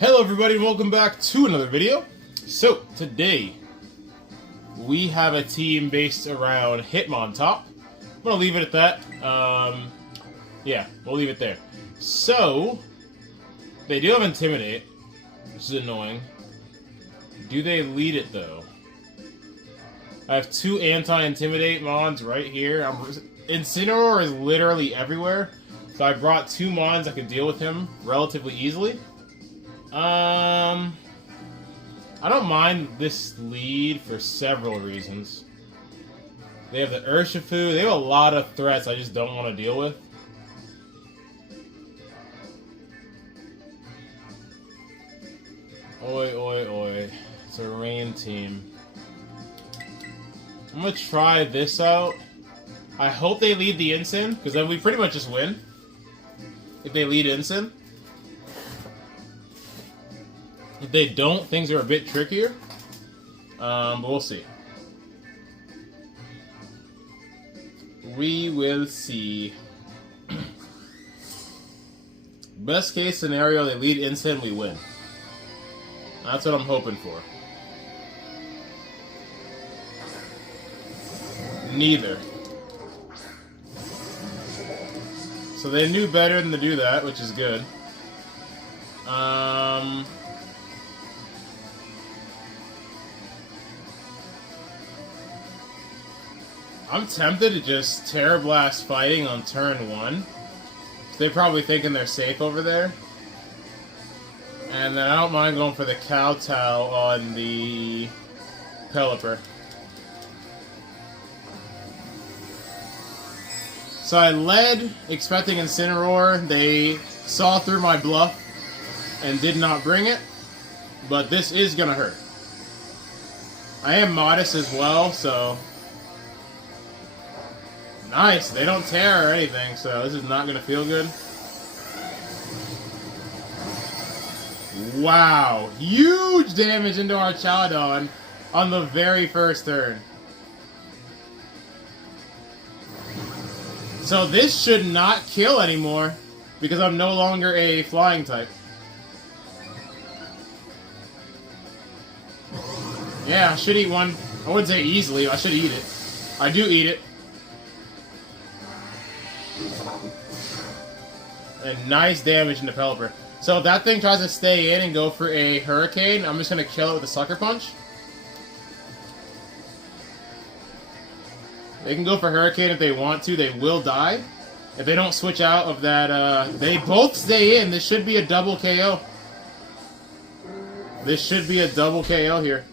Hello everybody, welcome back to another video. So, today, we have a team based around Hitmontop. I'm gonna leave it at that. Yeah, we'll leave it there. So, they do have Intimidate, which is annoying. Do they lead it though? I have two anti-intimidate mons right here. Incineroar is literally everywhere, so I brought two mons that could deal with him relatively easily. I don't mind this lead for several reasons. They have the Urshifu. They have a lot of threats I just don't want to deal with. Oi, oi, oi. It's a rain team. I'm gonna try this out. I hope they lead the Ensign, because then we pretty much just win. If they lead Ensign. If they don't, things are a bit trickier. But we'll see. We will see. Best case scenario, they lead Ensign, we win. That's what I'm hoping for. Neither. So they knew better than to do that, which is good. I'm tempted to just Terra Blast fighting on turn 1. They're probably thinking they're safe over there. And then I don't mind going for the Kowtow on the Pelipper. So I led, expecting Incineroar. They saw through my bluff and did not bring it. But this is gonna hurt. I am modest as well, so... Nice, they don't tear or anything, so this is not gonna feel good. Wow, huge damage into our Chowdon on the very first turn. So this should not kill anymore, because I'm no longer a flying type. Yeah, I should eat one. I wouldn't say easily, I should eat it. I do eat it. And nice damage into Pelipper. So if that thing tries to stay in and go for a Hurricane, I'm just going to kill it with a Sucker Punch. They can go for Hurricane if they want to. They will die. If they don't switch out of that, they both stay in. This should be a double KO. This should be a double KO here.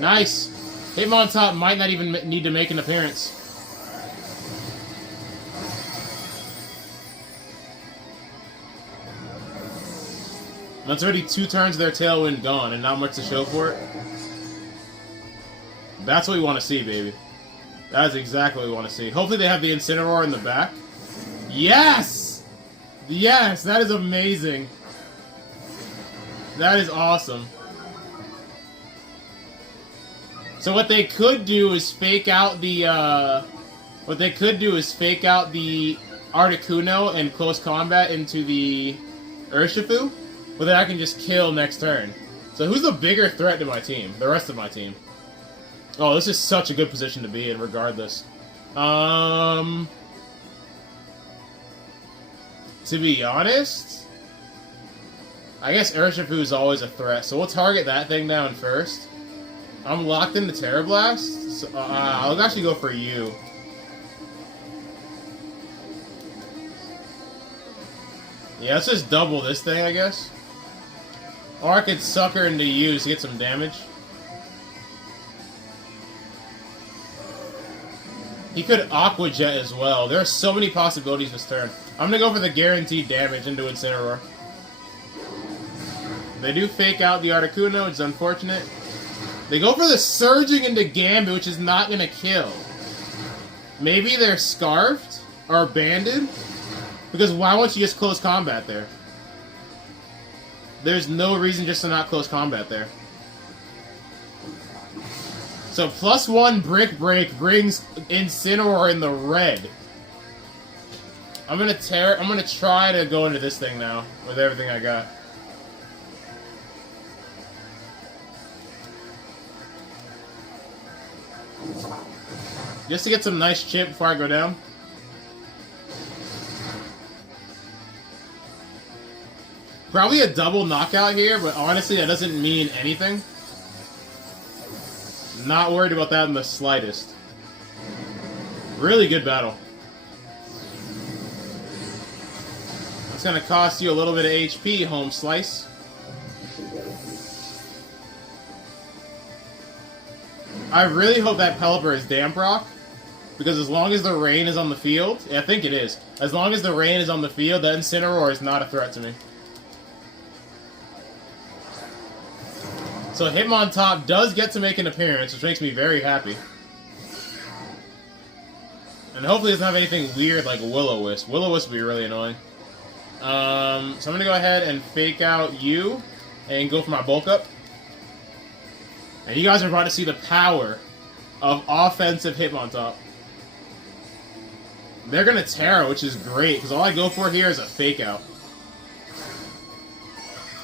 Nice. Hitmontop might not even need to make an appearance. That's already 2 turns of their Tailwind gone and not much to show for it. That's what we want to see, baby. That is exactly what we want to see. Hopefully they have the Incineroar in the back. Yes! Yes, that is amazing. That is awesome. So what they could do is fake out the, Articuno and close combat into the Urshifu. But then I can just kill next turn. So who's the bigger threat to my team? The rest of my team. Oh, this is such a good position to be in, regardless. To be honest, I guess Urshifu is always a threat, so we'll target that thing down first. I'm locked into Terra Blast, so I'll actually go for you. Yeah, let's just double this thing, I guess. Or I could sucker into you to get some damage. He could Aqua Jet as well. There are so many possibilities this turn. I'm gonna go for the guaranteed damage into Incineroar. They do fake out the Articuno, which is unfortunate. They go for the Surging into Gambit, which is not gonna kill. Maybe they're Scarfed or Banded? Because why won't you just close combat there? There's no reason just to not close combat there. So +1 Brick Break brings Incineroar in the red. I'm gonna try to go into this thing now with everything I got. Just to get some nice chip before I go down. Probably a double knockout here, but honestly that doesn't mean anything. Not worried about that in the slightest. Really good battle. It's gonna cost you a little bit of HP, home slice. I really hope that Pelipper is damp rock, because as long as the rain is on the field, I think it is. As long as the rain is on the field, that Incineroar is not a threat to me. So Hitmontop does get to make an appearance, which makes me very happy. And hopefully it doesn't have anything weird like Will-O-Wisp. Will-O-Wisp would be really annoying. So I'm going to go ahead and fake out you and go for my bulk up. And you guys are about to see the power of offensive Hitmontop. They're going to Terra, which is great, because all I go for here is a fake out.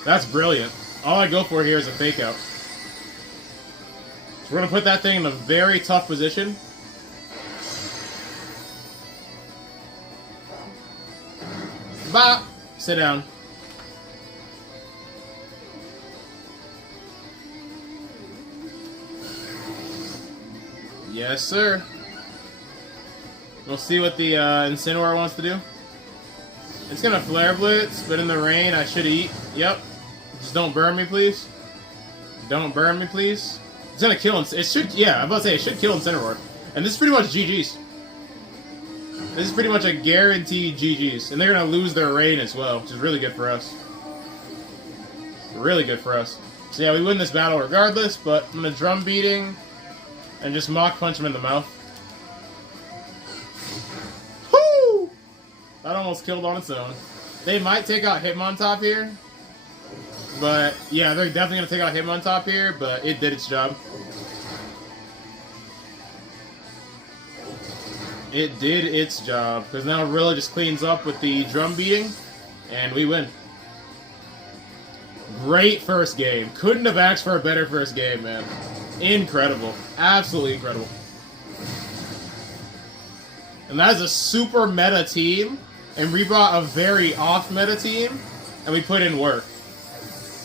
That's brilliant. All I go for here is a fake out. So we're going to put that thing in a very tough position. Bop! Sit down. Yes, sir. We'll see what the Incineroar wants to do. It's gonna Flare Blitz, but in the rain, I should eat. Yep. Just don't burn me, please. Don't burn me, please. It's gonna kill. It should. Yeah, I'm about to say it should kill Incineroar. And this is pretty much GG's. This is pretty much a guaranteed GG's. And they're gonna lose their rain as well, which is really good for us. Really good for us. So yeah, we win this battle regardless. But I'm gonna drum beating and just Mach Punch him in the mouth. Whoo! That almost killed on its own. They might take out Hitmontop here. But, yeah, they're definitely going to take out Hitmontop here, but it did its job. It did its job, because now it really just cleans up with the drum beating, and we win. Great first game. Couldn't have asked for a better first game, man. Incredible. Absolutely incredible. And that is a super meta team, and we brought a very off-meta team, and we put in work.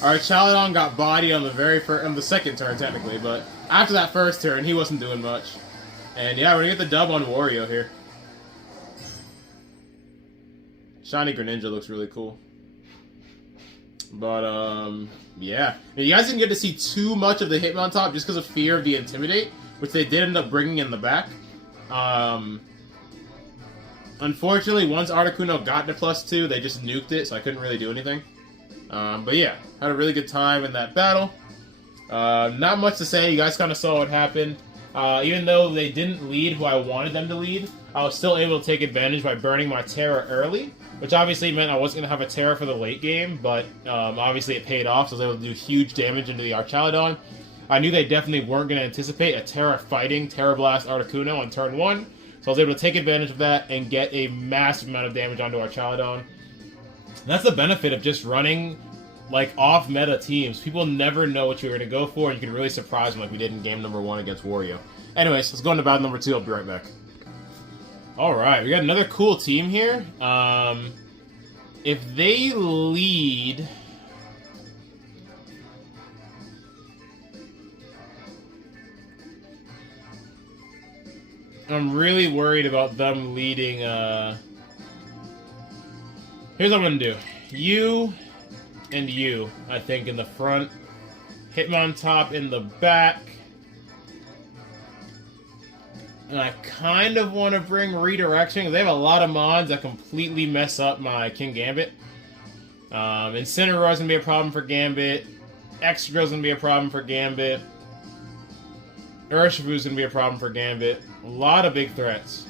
Our Chaladon got bodied on the second turn, technically, but after that first turn, he wasn't doing much. And yeah, we're gonna get the dub on Wario here. Shiny Greninja looks really cool. But, yeah. You guys didn't get to see too much of the Hitmontop just because of fear of the Intimidate, which they did end up bringing in the back. Unfortunately, once Articuno got to +2, they just nuked it, so I couldn't really do anything. But yeah, had a really good time in that battle. Not much to say. You guys kind of saw what happened. Even though they didn't lead who I wanted them to lead, I was still able to take advantage by burning my Terra early, which obviously meant I wasn't going to have a Terra for the late game, but obviously it paid off, so I was able to do huge damage into the Archaladon. I knew they definitely weren't going to anticipate a Terra fighting Terra Blast Articuno on turn 1, so I was able to take advantage of that and get a massive amount of damage onto Archaladon. That's the benefit of just running, like, off-meta teams. People never know what you're going to go for, and you can really surprise them like we did in game number 1 against Wario. Anyways, let's go into battle number 2. I'll be right back. Alright, we got another cool team here. If they lead... I'm really worried about them leading, Here's what I'm going to do. You and you, I think, in the front. Hitmontop in the back. And I kind of want to bring Redirection. They have a lot of mods that completely mess up my King Gambit. Incineroar's going to be a problem for Gambit. Excadrill's going to be a problem for Gambit. Urshifu's going to be a problem for Gambit. A lot of big threats.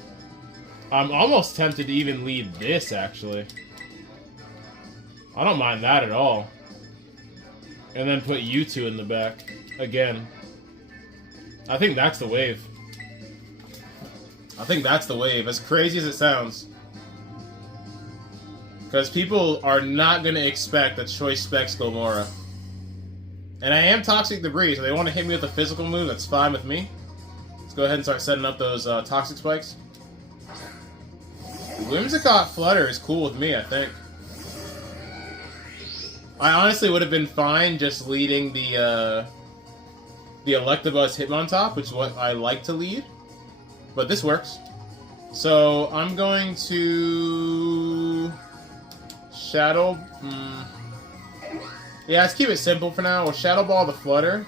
I'm almost tempted to even lead this, actually. I don't mind that at all. And then put you two in the back. Again. I think that's the wave. I think that's the wave, as crazy as it sounds. Because people are not going to expect a Choice Specs Gomora. And I am Toxic Debris, so they want to hit me with a physical move, that's fine with me. Let's go ahead and start setting up those Toxic Spikes. Whimsicott Flutter is cool with me, I think. I honestly would have been fine just leading the Electabuzz Hitmontop, which is what I like to lead. But this works. So I'm going to Shadow. Yeah, let's keep it simple for now. We'll Shadow Ball the Flutter,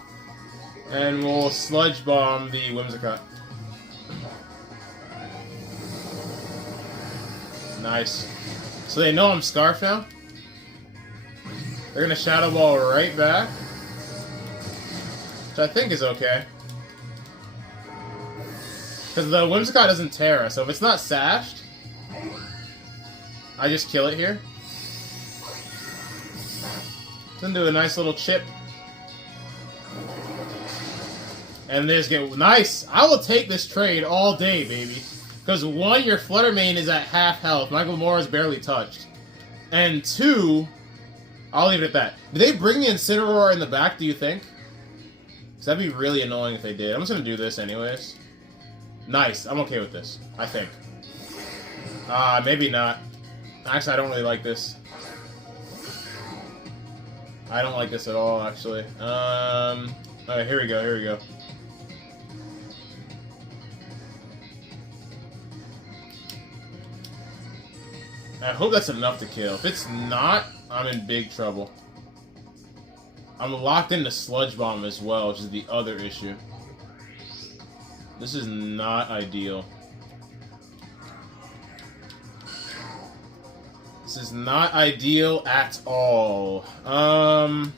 and we'll Sludge Bomb the Whimsicott. Nice. So they know I'm Scarf now. They're gonna Shadow Ball right back, which I think is okay. Because the Whimsicott doesn't Terra, so if it's not sashed, I just kill it here. Then do a nice little chip. And they just get... Nice! I will take this trade all day, baby. Because one, your Flutter Mane is at half health. My Gomora's barely touched. And two, I'll leave it at that. Did they bring the Incineroar in the back, do you think? Because that'd be really annoying if they did. I'm just going to do this anyways. Nice. I'm okay with this, I think. Maybe not. Actually, I don't really like this. I don't like this at all, actually. Alright, here we go, here we go. I hope that's enough to kill. If it's not, I'm in big trouble. I'm locked into Sludge Bomb as well, which is the other issue. This is not ideal. This is not ideal at all. I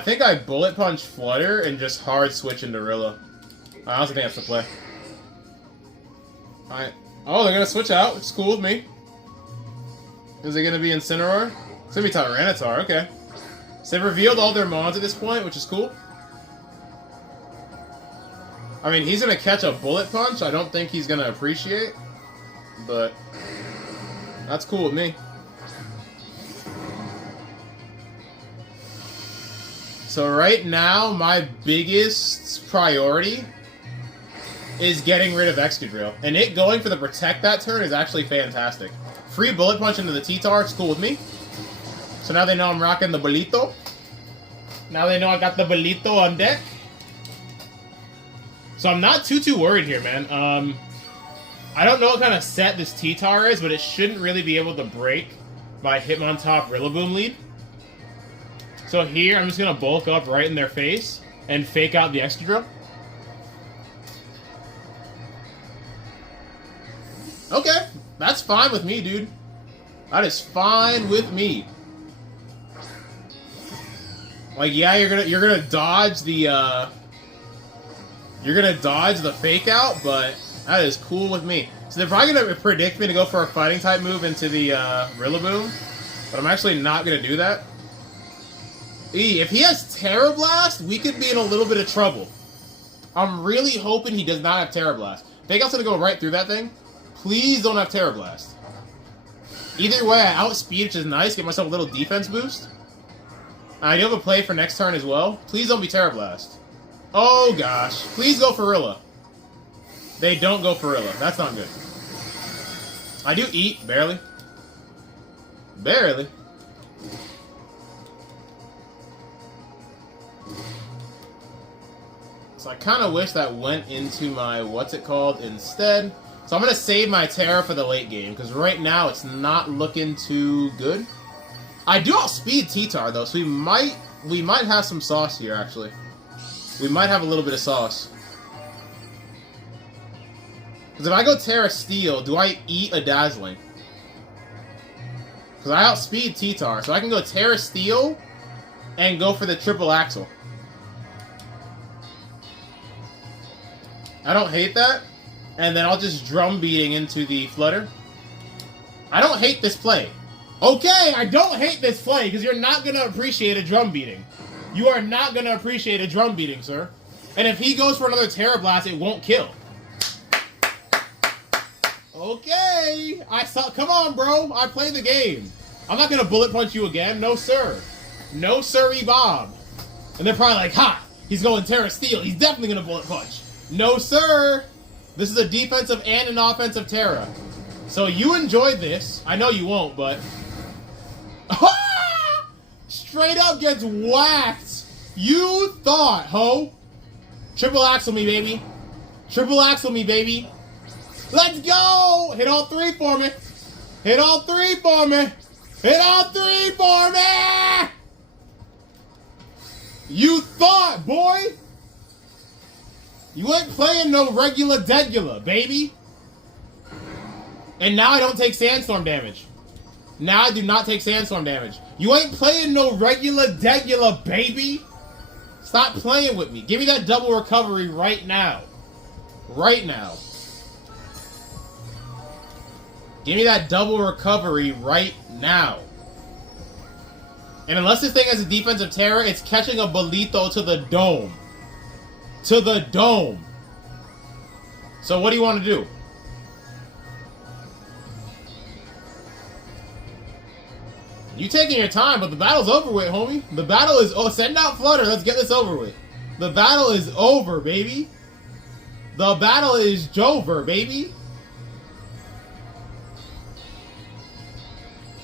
think I Bullet Punch Flutter and just hard switch into Rilla. I honestly think that's the play. Alright. Oh, they're gonna switch out, which is cool with me. Is it gonna be Incineroar? It's gonna be Tyranitar, okay. So they've revealed all their mons at this point, which is cool. I mean, he's gonna catch a Bullet Punch. I don't think he's gonna appreciate, but that's cool with me. So right now, my biggest priority is getting rid of Excadrill. And it going for the Protect that turn is actually fantastic. Free Bullet Punch into the T-Tar, it's cool with me. So now they know I'm rocking the Bolito. Now they know I got the Bolito on deck. So I'm not too worried here, man. I don't know what kind of set this T-Tar is, but it shouldn't really be able to break my Hitmontop Rillaboom lead. So here, I'm just going to bulk up right in their face and fake out the Excadrill. Okay, that's fine with me, dude. That is fine with me. Like, yeah, you're gonna dodge the fake out, but that is cool with me. So they're probably gonna predict me to go for a fighting type move into the Rillaboom, but I'm actually not gonna do that. If he has Terra Blast, we could be in a little bit of trouble. I'm really hoping he does not have Terra Blast. Fake out's gonna go right through that thing. Please don't have Terra Blast. Either way, I outspeed, which is nice. Get myself a little defense boost. I do have a play for next turn as well. Please don't be Terra Blast. Oh gosh. Please go for Rilla. They don't go for Rilla. That's not good. I do eat, barely. Barely. So I kind of wish that went into my, what's it called, instead. So I'm going to save my Terra for the late game, because right now it's not looking too good. I do outspeed T-Tar, though, so we might have some sauce here, actually. We might have a little bit of sauce. Because if I go Terra Steel, do I eat a Dazzling? Because I outspeed T-Tar, so I can go Terra Steel and go for the triple Axle. I don't hate that. And then I'll just drum beating into the Flutter. I don't hate this play. Okay, I don't hate this play, because you're not going to appreciate a drum beating. You are not going to appreciate a drum beating, sir. And if he goes for another Terra Blast, it won't kill. Okay. I saw. Come on, bro. I play the game. I'm not gonna bullet punch you again. No, sir. No, sirree, Bob. And they're probably like, ha! He's going Terra Steel. He's definitely gonna bullet punch. No, sir. This is a defensive and an offensive Terra. So you enjoyed this. I know you won't, but... Straight up gets whacked. You thought, ho. Triple axle me, baby. Triple axle me, baby. Let's go! Hit all three for me. Hit all three for me. Hit all three for me! You thought, boy. You ain't playing no regular degula, baby. And now I don't take sandstorm damage. Now I do not take sandstorm damage. You ain't playing no regular degula, baby. Stop playing with me. Give me that double recovery right now. Right now. Give me that double recovery right now. And unless this thing has a defensive terror, it's catching a Bolito to the dome. To the dome. So what do you want to do? You taking your time, but the battle's over with, homie. The battle is... Oh, send out Flutter. Let's get this over with. The battle is over, baby. The battle is Jover, baby.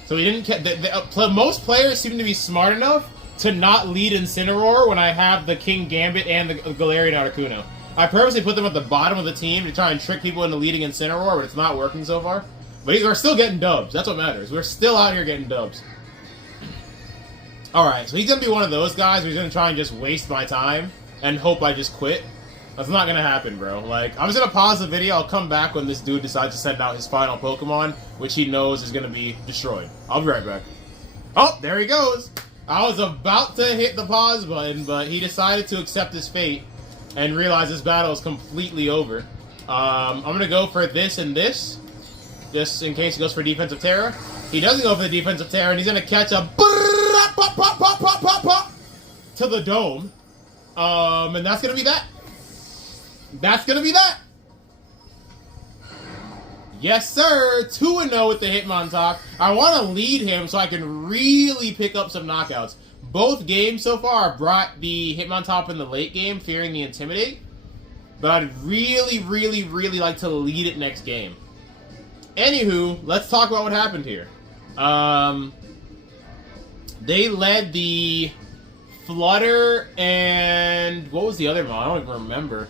So we didn't... most players seem to be smart enough to not lead Incineroar when I have the King Gambit and the Galarian Articuno. I purposely put them at the bottom of the team to try and trick people into leading Incineroar, but it's not working so far. But we're still getting dubs. That's what matters. We're still out here getting dubs. Alright, so he's going to be one of those guys who's going to try and just waste my time and hope I just quit. That's not going to happen, bro. Like, I'm just going to pause the video. I'll come back when this dude decides to send out his final Pokemon, which he knows is going to be destroyed. I'll be right back. Oh, there he goes. I was about to hit the pause button, but he decided to accept his fate and realize this battle is completely over. I'm going to go for this and this, just in case he goes for defensive terror. He doesn't go for the defensive terror, and he's going to catch a to the dome. And that's going to be that. That's going to be that. Yes, sir. 2-0 with the Hitmontop. I want to lead him so I can really pick up some knockouts. Both games so far, I brought the Hitmontop in the late game, fearing the Intimidate. But I'd really, really, really like to lead it next game. Anywho, let's talk about what happened here. They led the Flutter and... What was the other one? I don't even remember.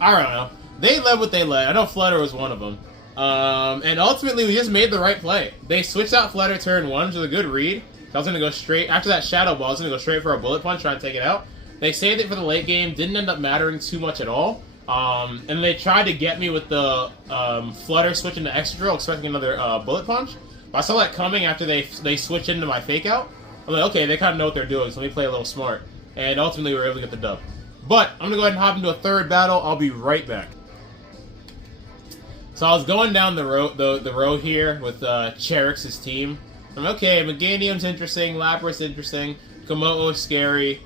I don't know. They led what they led. I know Flutter was one of them. And ultimately, we just made the right play. They switched out Flutter turn 1, which was a good read. I was going to go straight... After that Shadow Ball, I was going to go straight for a Bullet Punch, try and take it out. They saved it for the late game. Didn't end up mattering too much at all. And they tried to get me with the Flutter switching to Excadrill, expecting another Bullet Punch. But I saw that coming after they switched into my Fake Out. I'm like, okay, they kind of know what they're doing, so let me play a little smart. And ultimately, we were able to get the dub. But I'm going to go ahead and hop into a third battle. I'll be right back. So I was going down the row here with Cherix's team. I'm okay, Meganium's interesting, Lapras interesting, Komodo scary,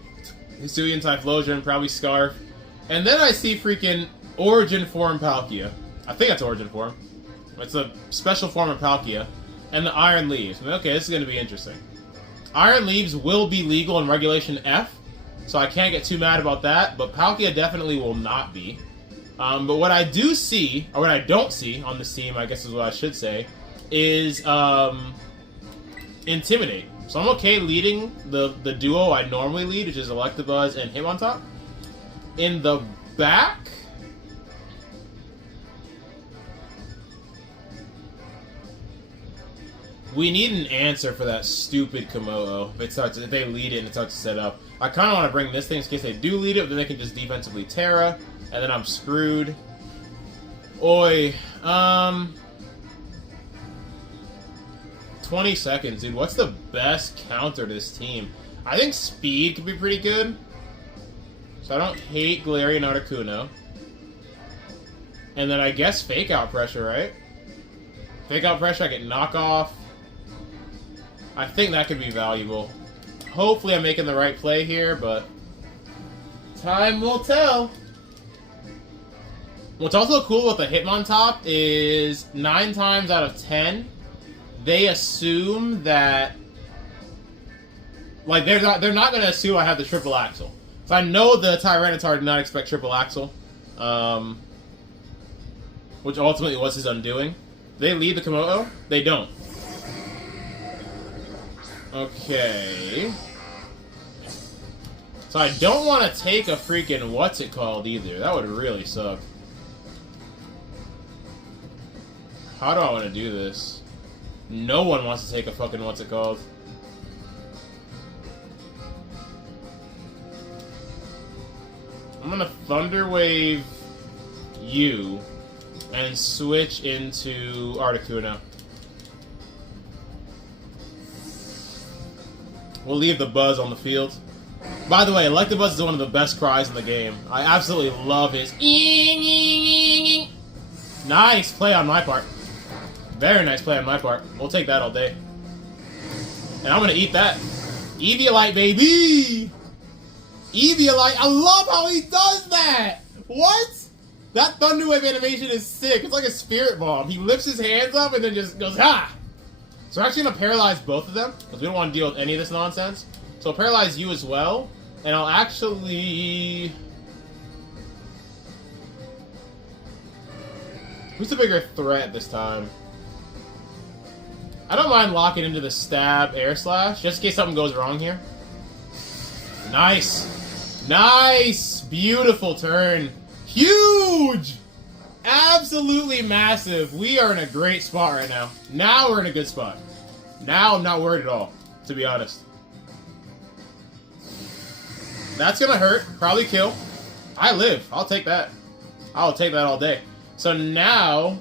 Hisuian Typhlosion, probably Scarf. And then I see freaking Origin Form Palkia. I think that's Origin Form. It's a special form of Palkia. And the Iron Leaves. I'm like, okay, this is going to be interesting. Iron Leaves will be legal in Regulation F, so I can't get too mad about that, but Palkia definitely will not be. But what I do see, or what I don't see on this team, I guess is what I should say, is Intimidate. So I'm okay leading the duo I normally lead, which is Electabuzz and Hitmontop. In the back... We need an answer for that stupid Komodo. If they lead it and it starts to set up. I kind of want to bring this thing in case they do lead it, but then they can just defensively Terra, and then I'm screwed. Oi. 20 seconds, dude. What's the best counter to this team? I think Speed could be pretty good. So I don't hate Galarian Articuno. And then I guess Fake Out Pressure, right? Fake Out Pressure, I get Knockoff. I think that could be valuable. Hopefully I'm making the right play here, but time will tell. What's also cool with the Hitmontop is 9 times out of 10, they assume that, like, they're not going to assume I have the triple axle. So I know the Tyranitar did not expect triple axle, which ultimately was his undoing. They lead the Komodo? They don't. Okay. So I don't want to take a freaking what's it called either. That would really suck. How do I want to do this? No one wants to take a fucking what's it called. I'm gonna Thunder Wave you and switch into Articuno. We'll leave the Buzz on the field. By the way, Electabuzz is one of the best cries in the game. I absolutely love his nice play on my part. Very nice play on my part. We'll take that all day. And I'm gonna eat that. Eviolite, baby! Eviolite, I love how he does that! What? That Thunder Wave animation is sick. It's like a Spirit Bomb. He lifts his hands up and then just goes, ha! So we're actually gonna paralyze both of them, because we don't want to deal with any of this nonsense. So I'll paralyze you as well, and I'll actually... Who's the bigger threat this time? I don't mind locking into the Stab Air Slash, just in case something goes wrong here. Nice! Nice! Beautiful turn. Huge! Absolutely massive. We are in a great spot right now. Now we're in a good spot. Now I'm not worried at all, to be honest. That's gonna hurt. Probably kill. I live. I'll take that. I'll take that all day. So now...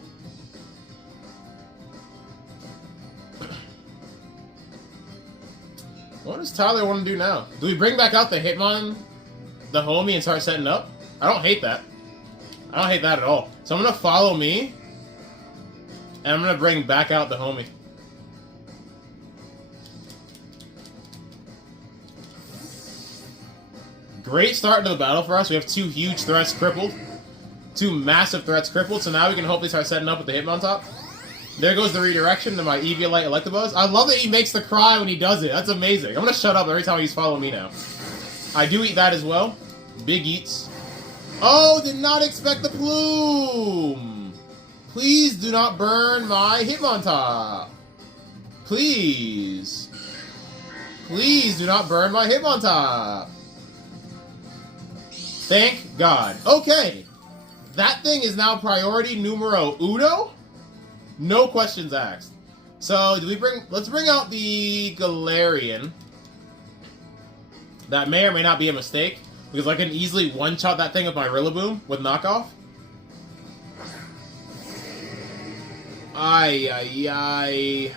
What does Tyler want to do now? Do we bring back out the Hitmon, the homie, and start setting up? I don't hate that. I don't hate that at all. So I'm going to follow me, and I'm going to bring back out the homie. Great start to the battle for us. We have 2 huge threats crippled. 2 massive threats crippled, so now we can hopefully start setting up with the Hitmontop. There goes the redirection to my Eviolite Electabuzz. I love that he makes the cry when he does it. That's amazing. I'm going to shut up every time he's following me now. I do eat that as well. Big eats. Oh, did not expect the plume. Please do not burn my Hitmontop. Please. Please do not burn my Hitmontop. Thank God. Okay. That thing is now priority numero uno. No questions asked. So, let's bring out the Galarian. That may or may not be a mistake, because I can easily one-shot that thing with my Rillaboom with knockoff. Ay.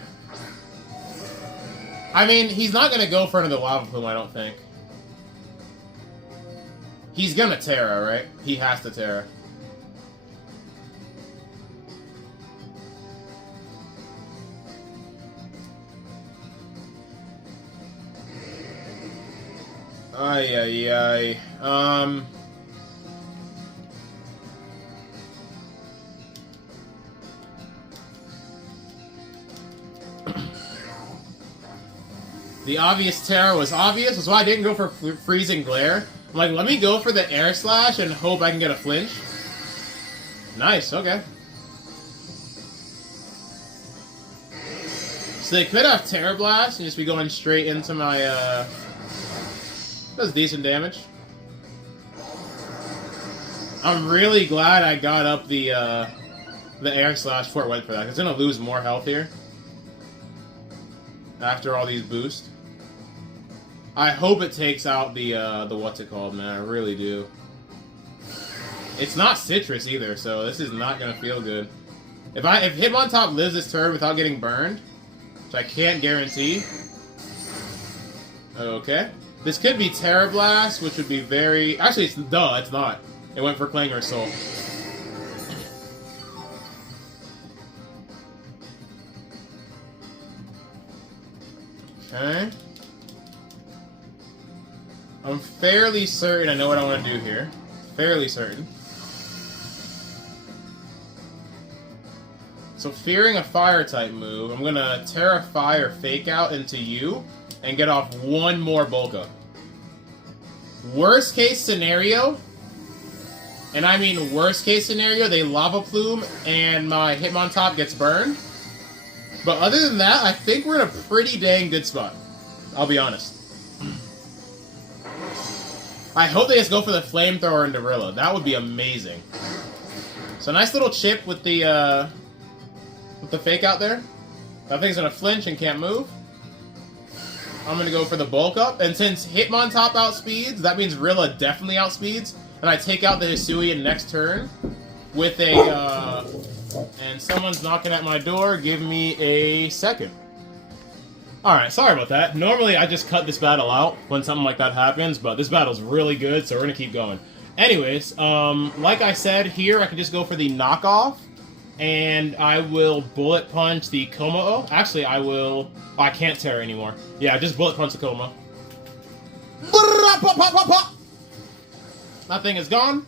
I mean, he's not gonna go for another Lava Plume, I don't think. He's gonna Terra, right? He has to Terra. Ay. The obvious Terra was obvious. That's why I didn't go for Freezing Glare. I'm like, let me go for the Air Slash and hope I can get a flinch. Nice, okay. So they could have Terra Blast and just be going straight into my, Does decent damage. I'm really glad I got up the Air Slash before it went for that. It's gonna lose more health here after all these boosts. I hope it takes out the what's it called, man. I really do. It's not Citrus either, so this is not gonna feel good. If Hitmontop lives this turn without getting burned, which I can't guarantee. Okay. This could be Terra Blast, which would be very... Actually, it's not. It went for Clangor Soul. Okay. I'm fairly certain I know what I want to do here. Fairly certain. So fearing a fire type move, I'm gonna Terra Fire Fake Out into you and get off one more bulk up. Worst case scenario, and I mean worst case scenario, they Lava Plume and my Hitmontop gets burned. But other than that, I think we're in a pretty dang good spot. I'll be honest. I hope they just go for the Flamethrower and Dorilla. That would be amazing. So nice little chip with the Fake Out there. That thing's gonna flinch and can't move. I'm gonna go for the bulk up, and since Hitmontop outspeeds, that means Rilla definitely outspeeds, and I take out the Hisuian next turn with a, and someone's knocking at my door, give me a second. Alright, sorry about that. Normally I just cut this battle out when something like that happens, but this battle's really good, so we're gonna keep going. Anyways, like I said, here I can just go for the knockoff, and I will Bullet Punch the Como-O. Actually, I will... Oh, I can't Terra anymore. Yeah, just Bullet Punch the Como. That thing is gone.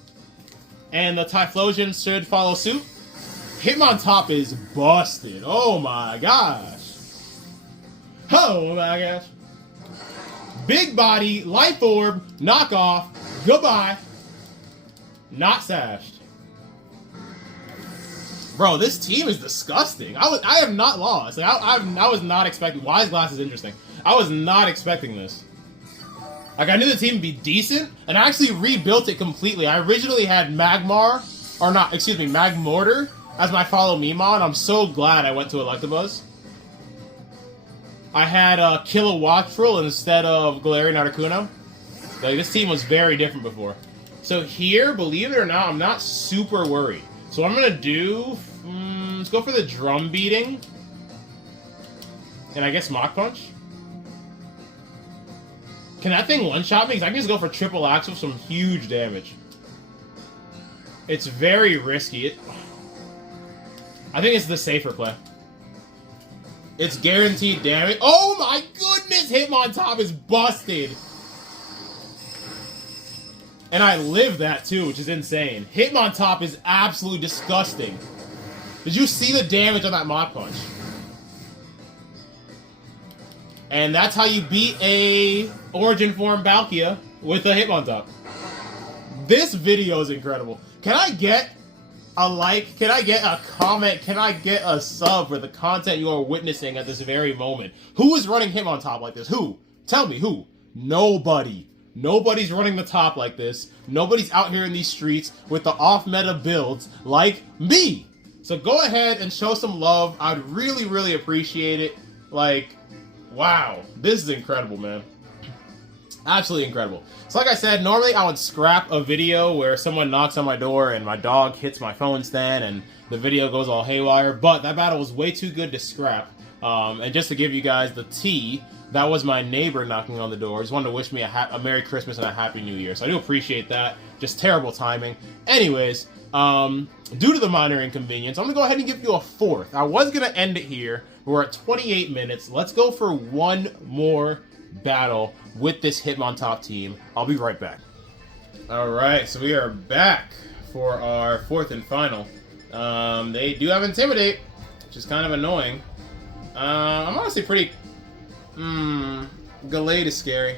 And the Typhlosion should follow suit. Hitmontop is busted. Oh my gosh. Oh my gosh. Big body, Life Orb, knockoff, goodbye. Not sashed. Bro, this team is disgusting. I have not lost. Like, I was not expecting... Wise Glass is interesting. I was not expecting this. Like, I knew the team would be decent, and I actually rebuilt it completely. I originally had Magmar, or not, excuse me, Magmortar as my Follow Me Mon. I'm so glad I went to Electabuzz. I had Kilowattrel instead of Galarian Articuno. Like, this team was very different before. So here, believe it or not, I'm not super worried. So what I'm going to do, let's go for the Drum Beating. And I guess Mach Punch. Can that thing one-shot me? Because I can just go for Triple Axe with some huge damage. It's very risky. I think it's the safer play. It's guaranteed damage. Oh my goodness! Hitmontop is busted! And I live that too, which is insane. Hitmontop is absolutely disgusting. Did you see the damage on that Mach Punch? And that's how you beat a Origin Form Palkia with a Hitmontop. This video is incredible. Can I get a like? Can I get a comment? Can I get a sub for the content you are witnessing at this very moment? Who is running Hitmontop like this? Who? Tell me who? Nobody. Nobody's running the top like this. Nobody's out here in these streets with the off-meta builds like me. So go ahead and show some love. I'd really, really appreciate it. Like, wow. This is incredible, man. Absolutely incredible. So like I said, normally I would scrap a video where someone knocks on my door and my dog hits my phone stand and the video goes all haywire, but that battle was way too good to scrap. And just to give you guys the tea, that was my neighbor knocking on the door. Just wanted to wish me a Merry Christmas and a Happy New Year. So I do appreciate that. Just terrible timing. Anyways, due to the minor inconvenience, I'm going to go ahead and give you a fourth. I was going to end it here. We're at 28 minutes. Let's go for one more battle with this Hitmontop team. I'll be right back. Alright, so we are back for our fourth and final. They do have Intimidate, which is kind of annoying. I'm honestly pretty... Gallade is scary.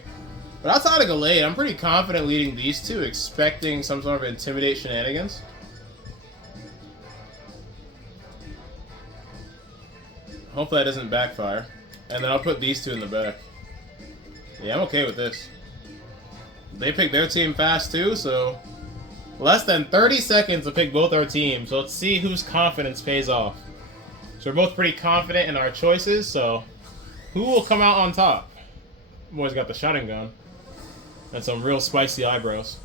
But outside of Gallade, I'm pretty confident leading these two, expecting some sort of Intimidate shenanigans. Hopefully that doesn't backfire. And then I'll put these two in the back. Yeah, I'm okay with this. They picked their team fast too, so... Less than 30 seconds to pick both our teams. So let's see whose confidence pays off. So we're both pretty confident in our choices, so... Who will come out on top? Boy's got the shotgun gun. And some real spicy eyebrows.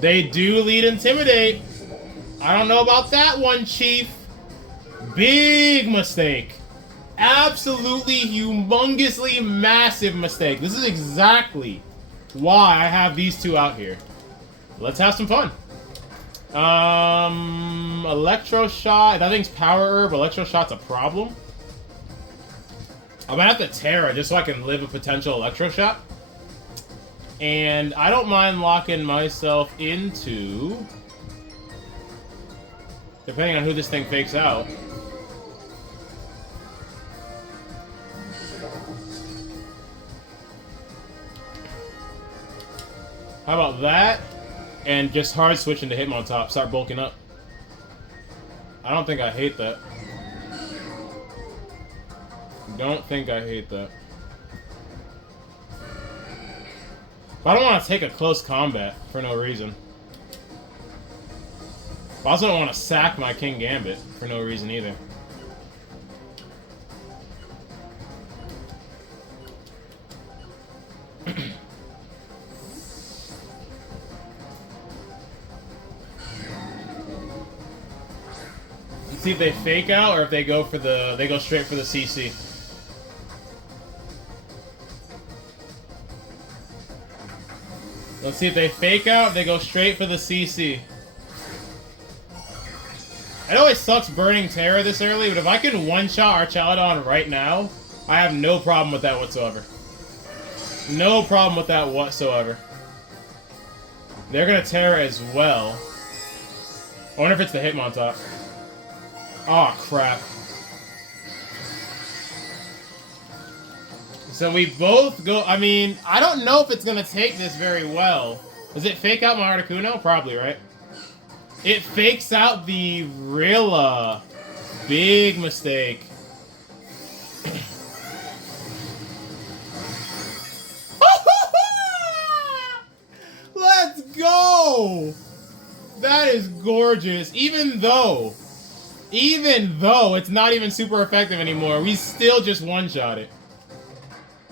They do lead Intimidate. I don't know about that one, Chief. Big mistake. Absolutely humongously massive mistake. This is exactly why I have these two out here. Let's have some fun. Electro Shot. That thing's Power Herb. Electro Shot's a problem. I'm gonna have to Terra just so I can live a potential Electro Shot. And I don't mind locking myself into... depending on who this thing fakes out. How about that? And just hard switch into Hitmontop. Start bulking up. I don't think I hate that. Don't think I hate that. But I don't want to take a close combat for no reason. But I also don't want to sack my King Gambit for no reason either. Let's see if they fake out or if they go for the go straight for the CC. Let's see if they fake out, they go straight for the CC. It always sucks burning Terra this early, but if I can one-shot our Chaladon right now, I have no problem with that whatsoever. No problem with that whatsoever. They're gonna Terra as well. I wonder if it's the Hitmontop. Oh crap. So we both go... I mean, I don't know if it's gonna take this very well. Does it fake out my Articuno? Probably, right? It fakes out the Rilla. Big mistake. Let's go! That is gorgeous. Even though it's not even super effective anymore, we still just one-shot it.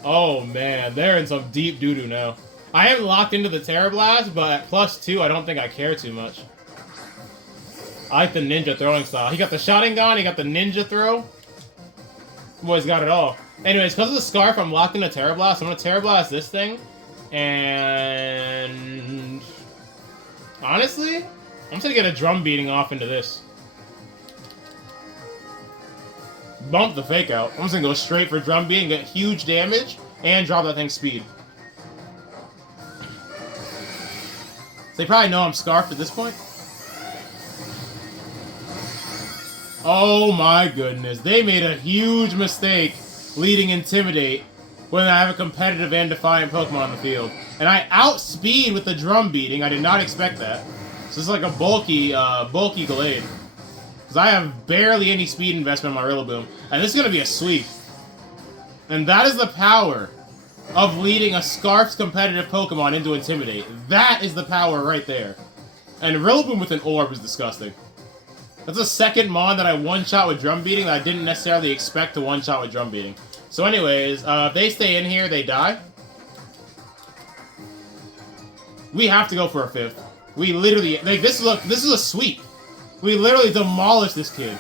Oh man, they're in some deep doo-doo now. I haven't locked into the Terra Blast, but at +2, I don't think I care too much. I like the ninja throwing style. He got the Sharingan, he got the ninja throw. Boy's got it all. Anyways, because of the Scarf, I'm locked into Terra Blast. I'm going to Terra Blast this thing. And... honestly, I'm just going to get a drum beating off into this. Bump the fake out. I'm just going to go straight for drum beating, get huge damage, and drop that thing's speed. So they probably know I'm Scarfed at this point. Oh my goodness. They made a huge mistake leading Intimidate when I have a competitive and defiant Pokemon on the field. And I outspeed with the drum beating. I did not expect that. So this is like a bulky Glade. Because I have barely any speed investment on my Rillaboom. And this is going to be a sweep. And that is the power of leading a Scarfed competitive Pokemon into Intimidate. That is the power right there. And Rillaboom with an Orb is disgusting. That's the second Mon that I one-shot with Drum Beating that I didn't necessarily expect to one-shot with Drum Beating. So anyways, if they stay in here, they die. We have to go for a 5th. We literally... like, this is a sweep. We literally demolished this kid.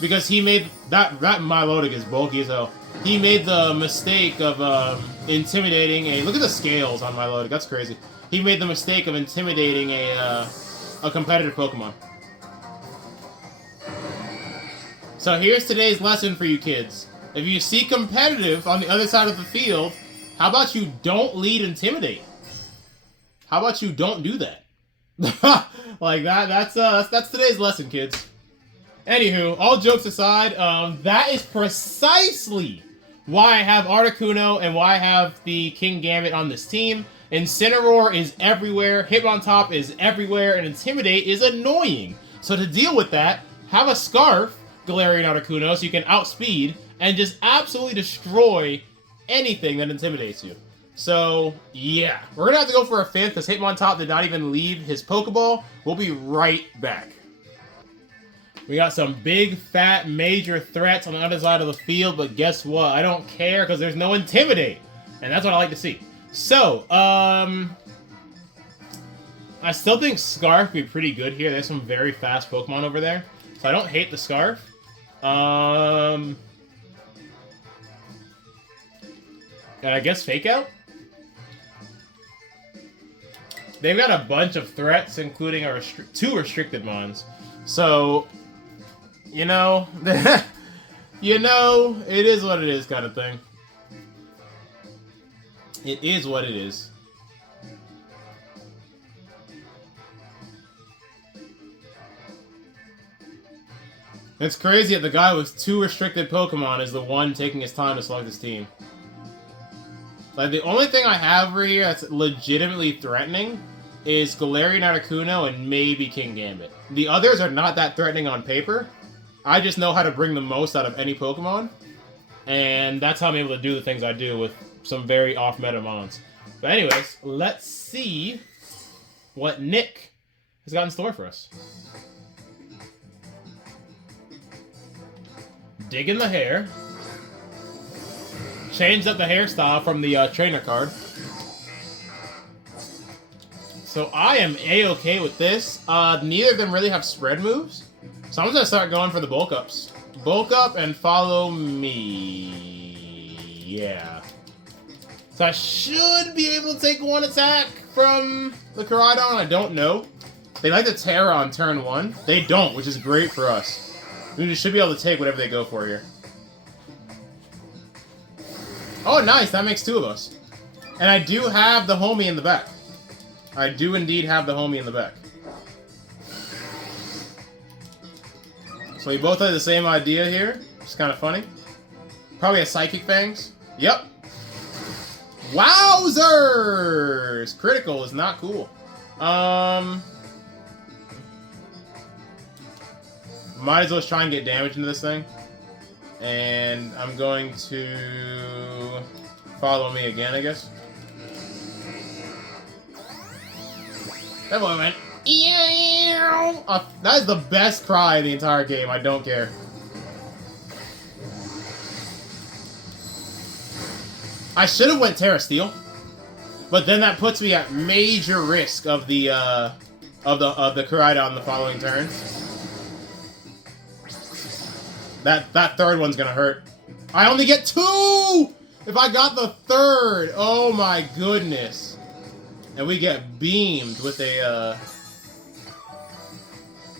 Because he made... That Milotic is bulky as hell. He made the mistake of intimidating a... Look at the scales on Milotic. That's crazy. He made the mistake of intimidating a competitive Pokemon. So here's today's lesson for you kids. If you see competitive on the other side of the field, how about you don't lead Intimidate? How about you don't do that? Like that's today's lesson, kids. Anywho, all jokes aside, that is precisely why I have Articuno and why I have the King Gambit on this team. Incineroar is everywhere, Hitmontop is everywhere, and Intimidate is annoying. So to deal with that, have a Scarf, Galarian Articuno, so you can outspeed and just absolutely destroy anything that intimidates you. So, yeah. We're going to have to go for a 5th because Hitmontop did not even leave his Pokeball. We'll be right back. We got some big, fat, major threats on the other side of the field, but guess what? I don't care because there's no Intimidate. And that's what I like to see. So, I still think Scarf would be pretty good here. There's some very fast Pokemon over there. So I don't hate the Scarf. And I guess Fake Out? They've got a bunch of threats, including our 2 restricted mons. So, you know, it is what it is kind of thing. It is what it is. It's crazy that the guy with 2 restricted Pokemon is the one taking his time to select his team. Like, the only thing I have over here that's legitimately threatening is Galarian Articuno and maybe King Gambit. The others are not that threatening on paper. I just know how to bring the most out of any Pokemon. And that's how I'm able to do the things I do with some very off-meta mons. But anyways, let's see what Nick has got in store for us. Digging the hair. Changed up the hairstyle from the trainer card. So I am A-okay with this. Neither of them really have spread moves. So I'm just going to start going for the bulk ups. Bulk up and follow me. Yeah. So I should be able to take 1 attack from the Koraidon. I don't know. They like to Terra on turn 1. They don't, which is great for us. We should be able to take whatever they go for here. Oh, nice. That makes 2 of us. And I do have the homie in the back. I do indeed have the homie in the back. So we both have the same idea here. It's kind of funny. Probably a Psychic Fangs. Yep. Wowzers! Critical is not cool. Might as well try and get damage into this thing. And I'm going to follow me again, I guess. That boy went. That is the best cry in the entire game. I don't care. I should have went Terra Steel, but then that puts me at major risk of the Koraidon the following turn. That third one's gonna hurt. I only get 2! If I got the third! Oh my goodness. And we get beamed with a,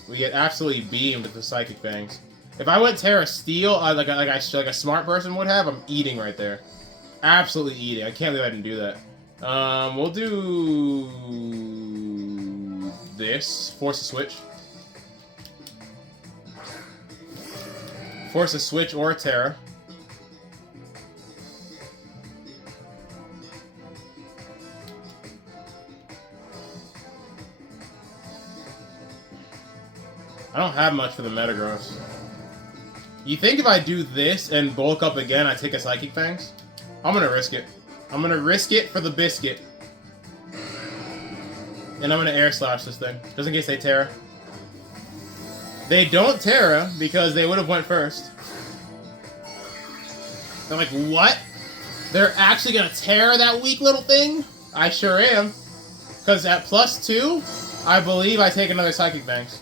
we get absolutely beamed with the Psychic Fangs. If I went Terra Steel, like a smart person would have, I'm eating right there. Absolutely eating. I can't believe I didn't do that. We'll do this. Force a switch. Force a switch or a Terra. I don't have much for the Metagross. You think if I do this and bulk up again, I take a Psychic Fangs? I'm gonna risk it. I'm gonna risk it for the biscuit. And I'm gonna Air Slash this thing, just in case they Terra. They don't Terra because they would have went first. They're like, what? They're actually gonna Terra that weak little thing? I sure am. Because at +2, I believe I take another Psychic Fangs.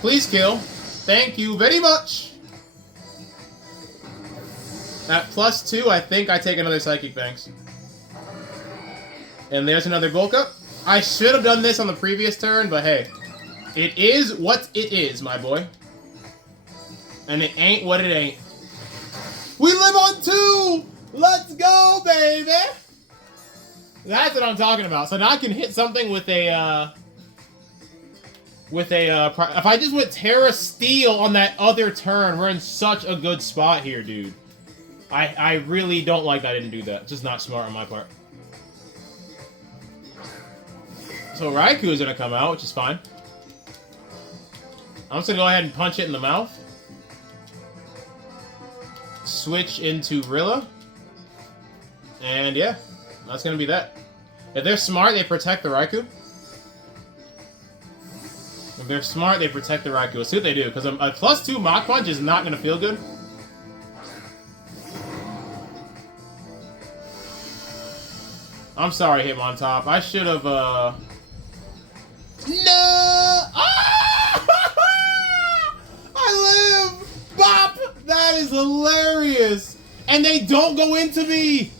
Please kill. Thank you very much. At +2, I think I take another Psychic Fangs. And there's another bulk up. I should have done this on the previous turn, but hey. It is what it is, my boy. And it ain't what it ain't. We live on 2! Let's go, baby! That's what I'm talking about. So now I can hit something with a, if I just went Terra Steel on that other turn, we're in such a good spot here, dude. I really don't like that I didn't do that. It's just not smart on my part. So Raikou is gonna come out, which is fine. I'm just gonna go ahead and punch it in the mouth. Switch into Rilla. And yeah, that's gonna be that. If they're smart, they protect the Raikou. If they're smart, they protect the Raikou. Let's see what they do, because a +2 Mach Punch is not gonna feel good. I'm sorry, Hitmontop. I should have, No! Ah! I live! Bop! That is hilarious! And they don't go into me!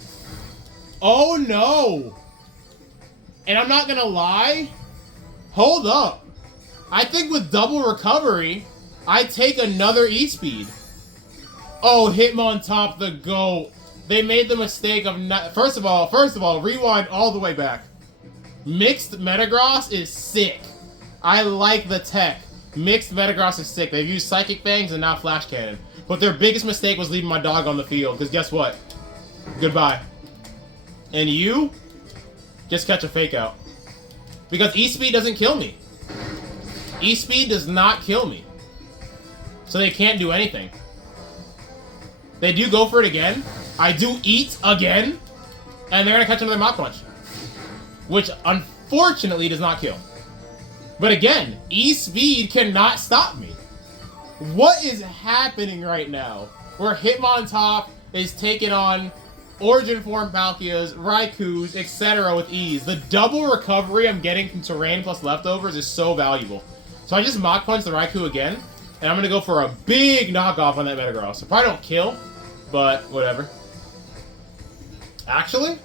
Oh, no! And I'm not gonna lie. Hold up. I think with double recovery, I take another E-Speed. Oh, Hitmontop the GOAT. They made the mistake of not... First of all, rewind all the way back. Mixed Metagross is sick. I like the tech. Mixed Metagross is sick. They've used Psychic Fangs and now Flash Cannon. But their biggest mistake was leaving my dog on the field, because guess what? Goodbye. And you just catch a fake out. Because E-Speed doesn't kill me. E-Speed does not kill me. So they can't do anything. They do go for it again. I do eat again. And they're going to catch another Mach Punch. Which, unfortunately, does not kill. But again, E-Speed cannot stop me. What is happening right now? Where Hitmontop is taking on Origin Form Palkias, Raikous, etc. with ease. The double recovery I'm getting from Terrain plus Leftovers is so valuable. So I just Mach Punch the Raikou again, and I'm going to go for a big knockoff on that Metagross. So probably don't kill, but whatever. Actually?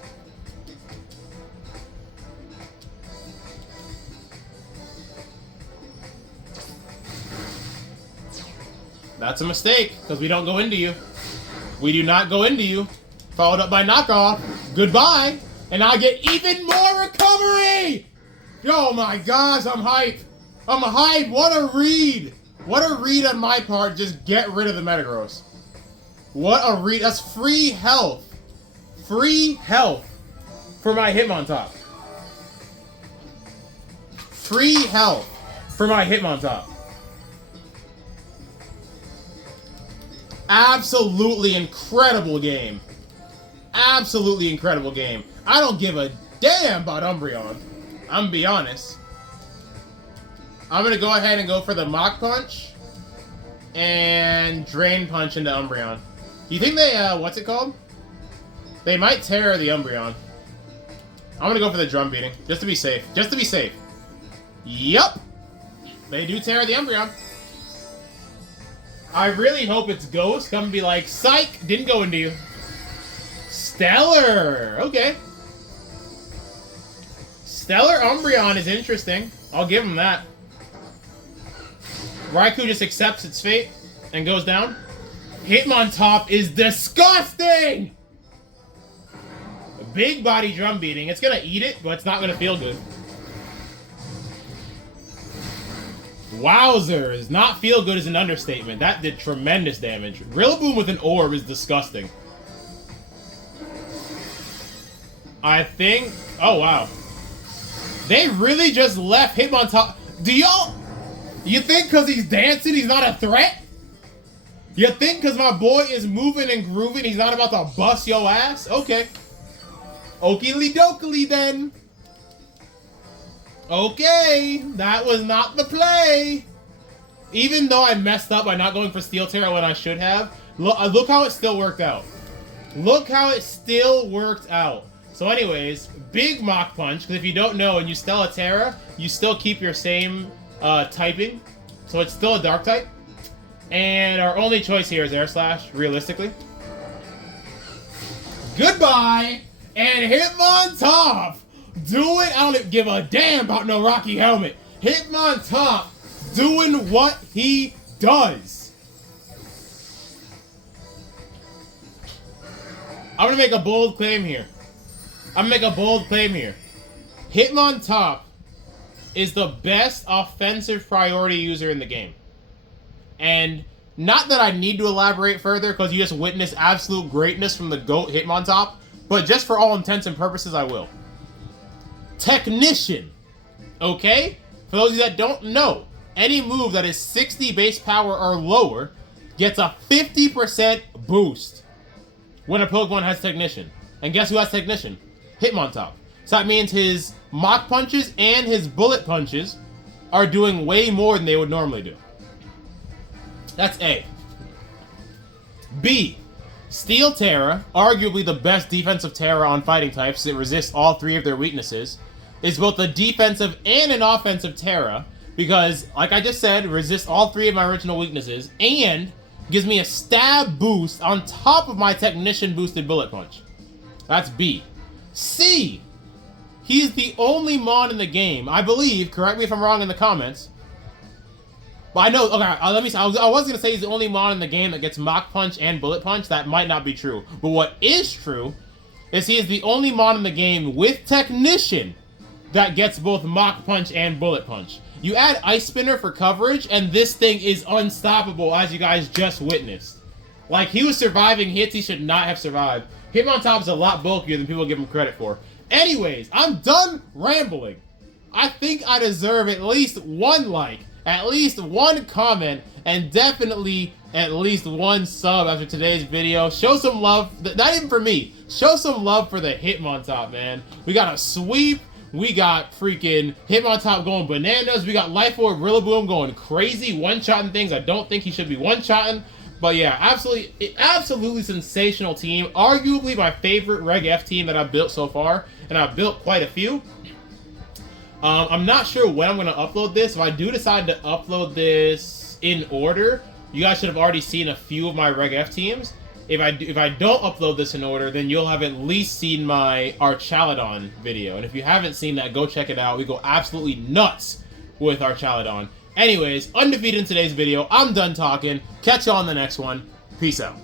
That's a mistake, because we don't go into you. We do not go into you. Followed up by knockoff. Goodbye. And I get even more recovery! Oh my gosh, I'm hyped. I'm hyped. What a read. What a read on my part. Just get rid of the Metagross. What a read. That's free health. Free health for my Hitmontop. Free health for my Hitmontop. Absolutely incredible game. Absolutely incredible game. I don't give a damn about Umbreon. I'm gonna be honest. I'm gonna go ahead and go for the Mach Punch and Drain Punch into Umbreon. Do you think they, what's it called? They might Terra the Umbreon. I'm gonna go for the Drum Beating, just to be safe. Just to be safe. Yup! They do Terra the Umbreon. I really hope it's Ghost. Come and be like, psych! Didn't go into you. Stellar! Okay. Stellar Umbreon is interesting. I'll give him that. Raikou just accepts its fate and goes down. Hitmontop is disgusting! Big body Drum Beating. It's gonna eat it, but it's not gonna feel good. Wowzers. Not feel good is an understatement. That did tremendous damage. Rillaboom with an orb is disgusting. I think... Oh, wow. They really just left Hitmontop... Do y'all... You think because he's dancing he's not a threat? You think because my boy is moving and grooving he's not about to bust your ass? Okay. Okie dokie then. Okay, that was not the play. Even though I messed up by not going for Steel Terra when I should have, look how it still worked out. Look how it still worked out. So anyways, big Mach Punch, because if you don't know and you Stella Terra, you still keep your same typing. So it's still a Dark type. And our only choice here is Air Slash, realistically. Goodbye, and Hitmontop! Do it! I don't give a damn about no Rocky Helmet. Hitmontop doing what he does. I'm gonna make a bold claim here. Hitmontop is the best offensive priority user in the game. And not that I need to elaborate further, because you just witnessed absolute greatness from the GOAT Hitmontop, but just for all intents and purposes, I will. Technician. Okay? For those of you that don't know, any move that is 60 base power or lower gets a 50% boost when a Pokemon has Technician. And guess who has Technician? Hitmontop. So that means his Mach Punches and his Bullet Punches are doing way more than they would normally do. That's A. B. Steel Terra, arguably the best defensive Terra on fighting types that resists all three of their weaknesses, is both a defensive and an offensive Terra, because, like I just said, resists all three of my original weaknesses, and gives me a stab boost on top of my Technician boosted Bullet Punch. That's B. C. He's the only Mon in the game, I believe, correct me if I'm wrong in the comments, But I know, okay, let me, I was going to say he's the only mon in the game that gets Mach Punch and Bullet Punch. That might not be true. But what is true is he is the only mon in the game with Technician that gets both Mach Punch and Bullet Punch. You add Ice Spinner for coverage, and this thing is unstoppable, as you guys just witnessed. Like, he was surviving hits he should not have survived. Hitmontop is a lot bulkier than people give him credit for. Anyways, I'm done rambling. I think I deserve at least one like, at least one comment, and definitely at least one sub after today's video. Show some love, not even for me, show some love for the Hitmontop, man. We got a sweep, we got freaking Hitmontop going bananas, we got Life Orb Rillaboom going crazy, one-shotting things I don't think he should be one-shotting. But yeah, absolutely sensational team. Arguably my favorite Reg F team that I've built so far, and I've built quite a few. I'm not sure when I'm going to upload this. If I do decide to upload this in order, you guys should have already seen a few of my Reg F teams. If I don't upload this in order, then you'll have at least seen my Archaludon video. And if you haven't seen that, go check it out. We go absolutely nuts with Archaludon. Anyways, undefeated in today's video. I'm done talking. Catch you on the next one. Peace out.